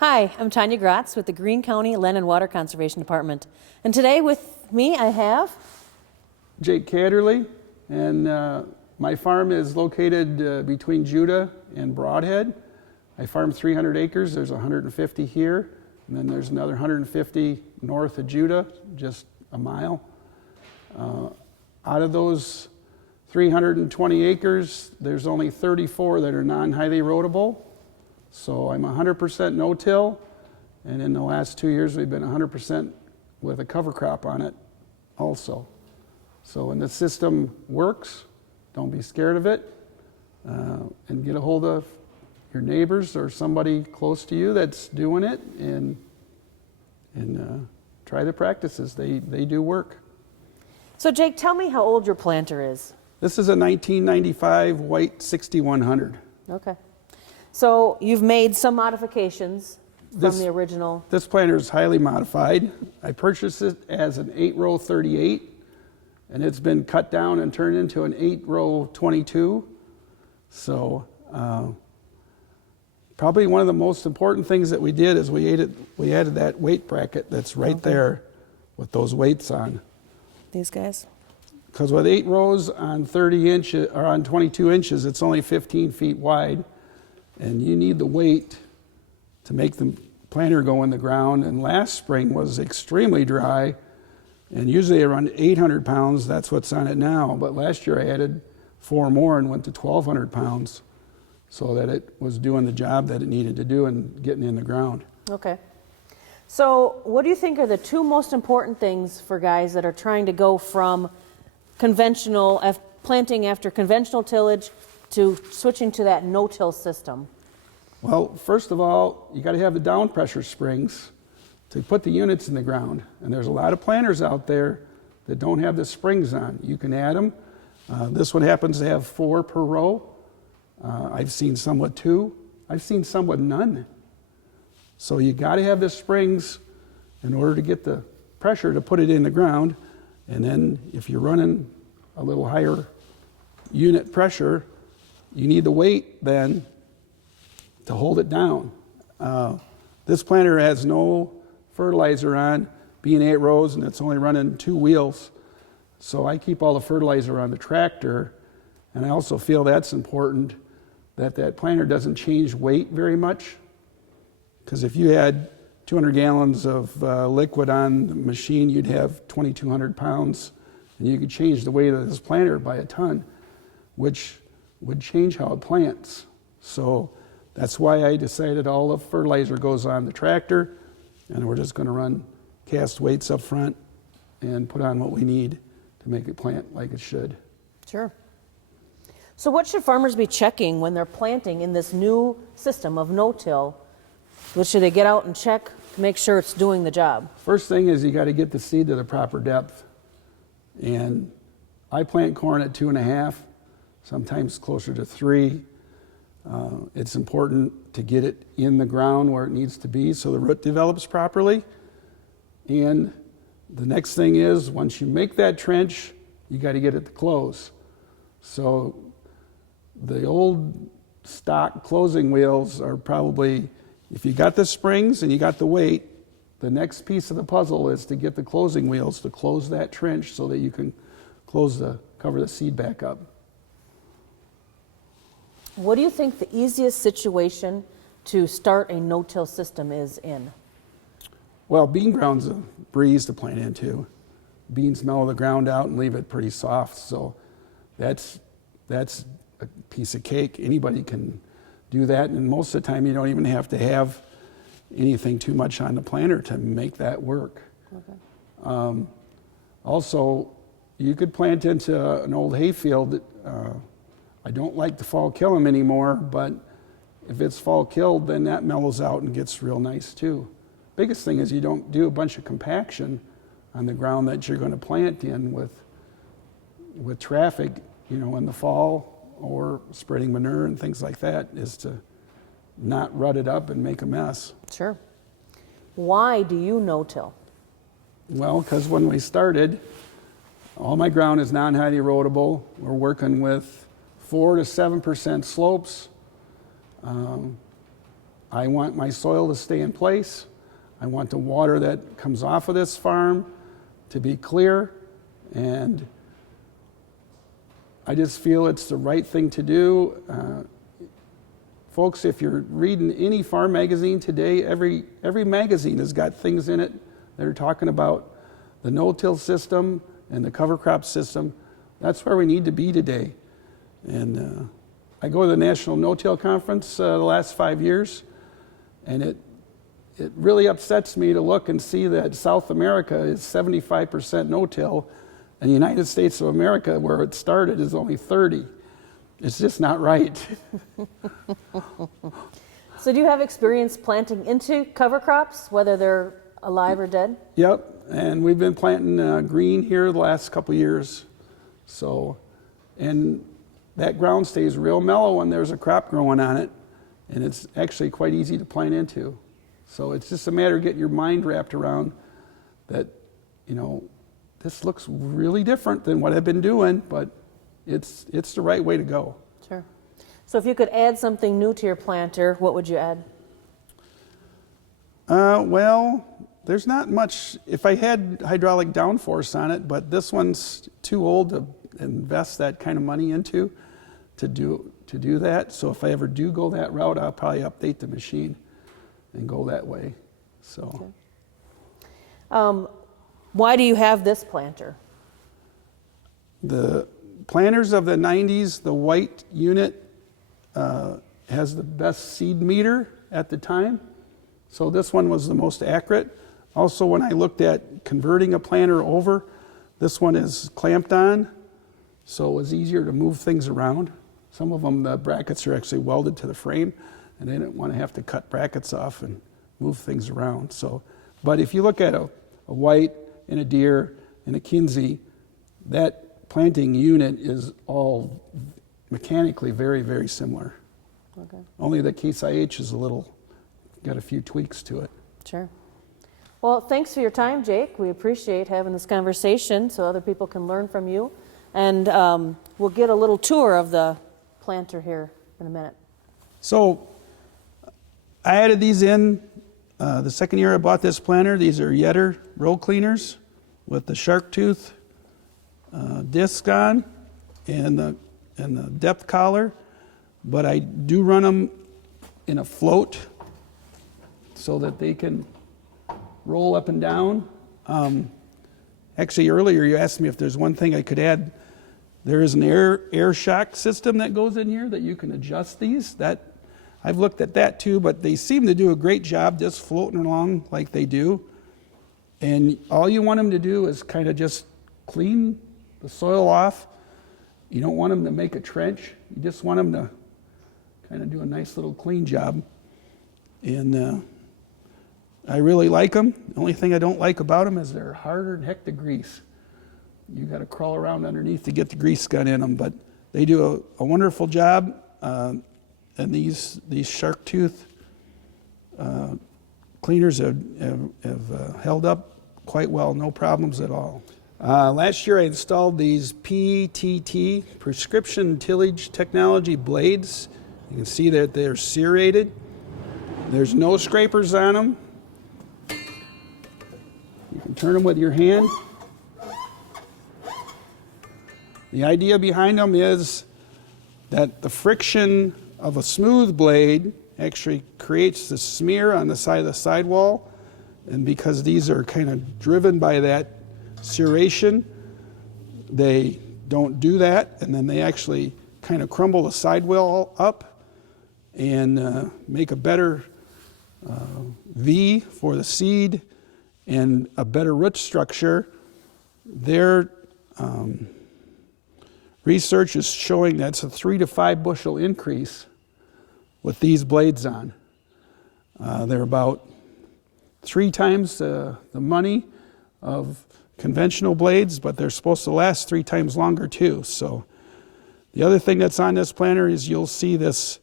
Hi, I'm Tonya Gratz with the Greene County Land and Water Conservation Department. And today with me I have Jake Kaderly, and my farm is located between Judah and Broadhead. I farm 300 acres. There's 150 here, and then there's another 150 north of Judah, just a mile. Out of those 320 acres, there's only 34 that are non-highly erodible. So I'm 100% no-till, and in the last 2 years we've been 100% with a cover crop on it also. So when the system works, don't be scared of it, and get a hold of your neighbors or somebody close to you that's doing it, and try the practices. They do work. So Jake, tell me how old your planter is. This is a 1995 white 6100. Okay. So you've made some modifications from the original. This planter is highly modified. I purchased it as an 8-row 38, and it's been cut down and turned into an 8-row 22. So probably one of the most important things that we did is we added that weight bracket that's right there with those weights on. These guys? Because with 8 rows on 30 inches or on 22 inches, it's only 15 feet wide, and you need the weight to make the planter go in the ground. And last spring was extremely dry, and usually around 800 pounds, that's what's on it now. But last year I added 4 more and went to 1,200 pounds so that it was doing the job that it needed to do and getting in the ground. Okay. So what do you think are the two most important things for guys that are trying to go from conventional planting after conventional tillage to switching to that no-till system? Well, first of all, you got to have the down pressure springs to put the units in the ground. And there's a lot of planters out there that don't have the springs on. You can add them. This one happens to have 4 per row. I've seen some with 2. I've seen some with none. So you got to have the springs in order to get the pressure to put it in the ground. And then if you're running a little higher unit pressure, you need the weight then to hold it down. This planter has no fertilizer on, being 8 rows, and it's only running 2 wheels. So I keep all the fertilizer on the tractor, and I also feel that's important, that planter doesn't change weight very much. Because if you had 200 gallons of liquid on the machine, you'd have 2,200 pounds, and you could change the weight of this planter by a ton, which would change how it plants. So that's why I decided all the fertilizer goes on the tractor, and we're just going to run cast weights up front and put on what we need to make it plant like it should. Sure. So what should farmers be checking when they're planting in this new system of no-till? What should they get out and check to make sure it's doing the job? First thing is you got to get the seed to the proper depth. And I plant corn at 2.5, sometimes closer to 3. It's important to get it in the ground where it needs to be so the root develops properly. And the next thing is, once you make that trench, you got to get it to close. So the old stock closing wheels are probably, if you got the springs and you got the weight, the next piece of the puzzle is to get the closing wheels to close that trench so that you can cover the seed back up. What do you think the easiest situation to start a no-till system is in? Well, bean ground's a breeze to plant into. Beans mellow the ground out and leave it pretty soft, so that's a piece of cake. Anybody can do that, and most of the time you don't even have to have anything too much on the planter to make that work. Okay. Also, you could plant into an old hayfield. I don't like to fall kill them anymore, but if it's fall killed, then that mellows out and gets real nice too. Biggest thing is you don't do a bunch of compaction on the ground that you're going to plant in with traffic, in the fall, or spreading manure and things like that, is to not rut it up and make a mess. Sure. Why do you no-till? Well, because when we started, all my ground is non-highly erodible. We're working with 4 to 7% slopes. I want my soil to stay in place. I want the water that comes off of this farm to be clear, and I just feel it's the right thing to do. Folks, if you're reading any farm magazine today, every magazine has got things in it that are talking about the no-till system and the cover crop system. That's where we need to be today. And I go to the National No-Till Conference the last 5 years, and it really upsets me to look and see that South America is 75% no-till, and the United States of America, where it started, is only 30. It's just not right. So do you have experience planting into cover crops, whether they're alive or dead? Yep, and we've been planting green here the last couple years. So, and that ground stays real mellow when there's a crop growing on it, and it's actually quite easy to plant into. So it's just a matter of getting your mind wrapped around that, you know, this looks really different than what I've been doing, but it's the right way to go. Sure. So if you could add something new to your planter, what would you add? Well, there's not much. If I had hydraulic downforce on it, but this one's too old to invest that kind of money into to do that. So if I ever do go that route, I'll probably update the machine and go that way. So. Okay. Why do you have this planter? The planters of the 90s, the white unit has the best seed meter at the time. So this one was the most accurate. Also, when I looked at converting a planter over, this one is clamped on, so it was easier to move things around. Some of them, the brackets are actually welded to the frame, and they didn't want to have to cut brackets off and move things around. So, but if you look at a white and a deer and a Kinsey, that planting unit is all mechanically very, very similar. Okay. Only the Case IH is got a few tweaks to it. Sure. Well, thanks for your time, Jake. We appreciate having this conversation so other people can learn from you. And we'll get a little tour of the planter here in a minute. So I added these in the second year I bought this planter. These are Yetter row cleaners with the shark tooth disc on and the depth collar. But I do run them in a float so that they can roll up and down. Actually, earlier you asked me if there's one thing I could add. There is an air shock system that goes in here that you can adjust these. I've looked at that too, but they seem to do a great job just floating along like they do. And all you want them to do is kind of just clean the soil off. You don't want them to make a trench. You just want them to kind of do a nice little clean job. And I really like them. The only thing I don't like about them is they're harder than heck to grease. You got to crawl around underneath to get the grease gun in them, but they do a wonderful job. And these shark tooth cleaners have held up quite well, no problems at all. Last year I installed these PTT, Prescription Tillage Technology blades. You can see that they're serrated. There's no scrapers on them. You can turn them with your hand. The idea behind them is that the friction of a smooth blade actually creates the smear on the side of the sidewall, and because these are kind of driven by that serration, they don't do that, and then they actually kind of crumble the sidewall up and make a better V for the seed and a better root structure. Their research is showing that's a 3 to 5 bushel increase with these blades on. They're about 3 times the money of conventional blades, but they're supposed to last 3 times longer too. So the other thing that's on this planter is you'll see this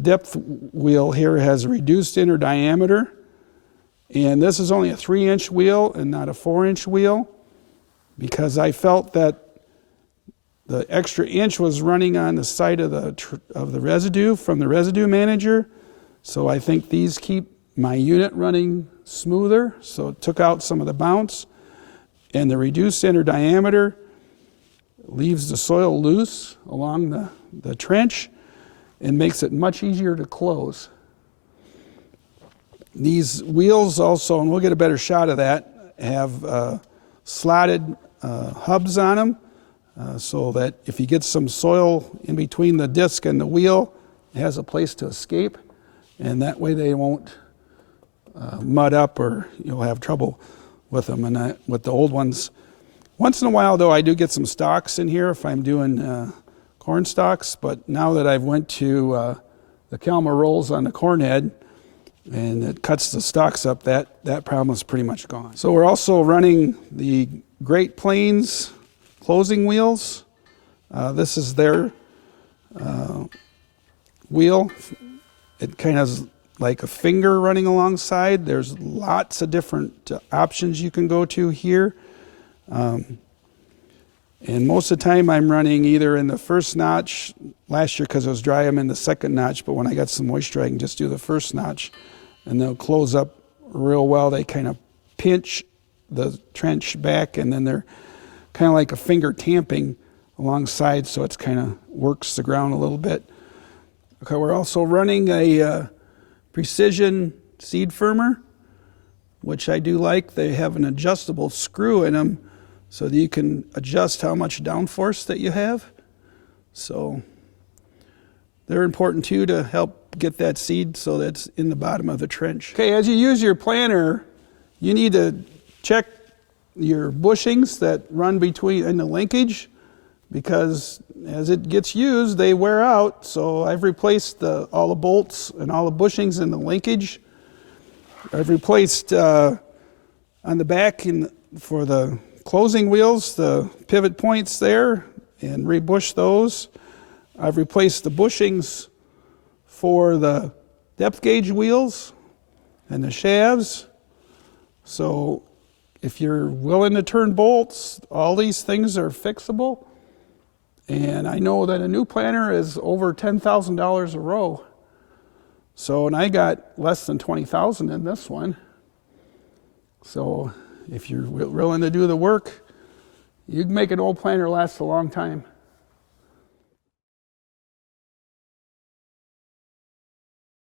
depth wheel here has a reduced inner diameter, and this is only a 3-inch wheel and not a 4-inch wheel, because I felt that the extra inch was running on the side of the residue from the residue manager. So I think these keep my unit running smoother. So it took out some of the bounce. And the reduced center diameter leaves the soil loose along the trench and makes it much easier to close. These wheels also, and we'll get a better shot of that, have slotted hubs on them so that if you get some soil in between the disc and the wheel, it has a place to escape, and that way they won't mud up or you'll have trouble with them. And with the old ones, once in a while though, I do get some stalks in here if I'm doing corn stalks, but now that I've went to the Kalmar rolls on the corn head and it cuts the stalks up, that problem is pretty much gone. So we're also running the Great Plains closing wheels. This is their wheel. It kind of is like a finger running alongside. There's lots of different options you can go to here. And most of the time I'm running either in the first notch. Last year because it was dry, I'm in the second notch, but when I got some moisture I can just do the first notch and they'll close up real well. They kind of pinch the trench back and then they're kind of like a finger tamping alongside, so it's kind of works the ground a little bit. Okay, we're also running a precision seed firmer, which I do like. They have an adjustable screw in them so that you can adjust how much downforce that you have. So they're important too to help get that seed so that's in the bottom of the trench. Okay, as you use your planter, you need to check your bushings that run between in the linkage, because as it gets used they wear out. So I've replaced all the bolts and all the bushings in the linkage. I've replaced on the back for the closing wheels the pivot points there and rebushed those. I've replaced the bushings for the depth gauge wheels and the shafts. So if you're willing to turn bolts, all these things are fixable. And I know that a new planter is over $10,000 a row. So, and I got less than $20,000 in this one. So if you're willing to do the work, you can make an old planter last a long time.